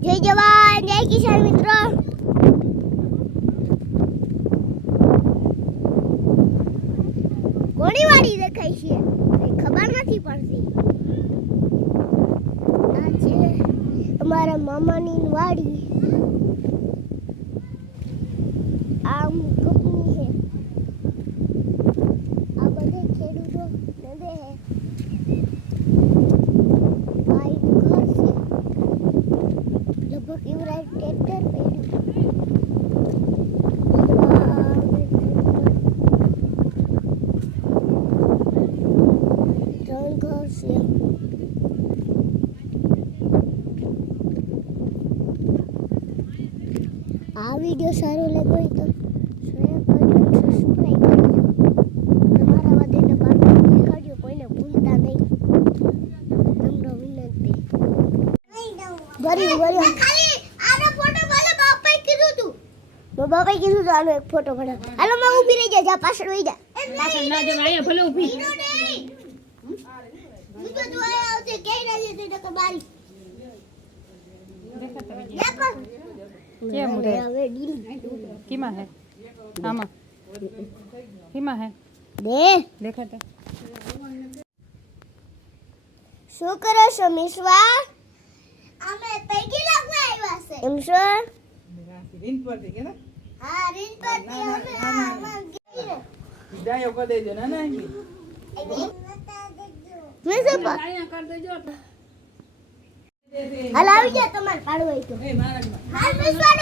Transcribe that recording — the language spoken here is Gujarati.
જય જવાન જય કિસાન મિત્રો. કોની વાડી દેખાય છે કઈ ખબર નથી પડતી. આ છે અમારા મામાની વાડી. આમ કપની છે. આ બધે ખેડૂતો નદે હે. લગભગ યુવરાજ ટ્રેક્ટર પડ્યું. ત્રણ ઘર છે. આ વિડીયો સારો લાગ્યો હોય તો શેર કરજો, સબસ્ક્રાઇબ કરજો. તમારા વધેને પાછું દેખાડજો, કોઈને ભૂલતા નહીં. નમ્ર વિનંતી. ભર્યું ખાલી આનો ફોટો ભલે બાપાએ કીધું તું. બાપાએ કીધું તો આનો એક ફોટો ભરા. હાલો માં ઊભી રહી જા, પાછળ વઈ જા. પાછળ ના જમ, અહીંયા ભલે ઊભી. હું તો જોયા આવતે કઈ ના જતી તો બારી. દેખો કેમ રે? હવે ડીલ કીમાં હે? આમાં કીમાં હે? દે દેખાતા શું કરો છો મિશ્વા? અમે પૈકી લાગવા આવ્યા છે. એમ છો? રીન પરથી કે હા રીલ પરથી અમે આમાં ગઈ. જાયો કો દેજો ના ના મેં શું અહીંયા કર દેજો. હાલ આવી જા તમારે પાડવું હોય તો. એ મારા હાલ મિશ્વા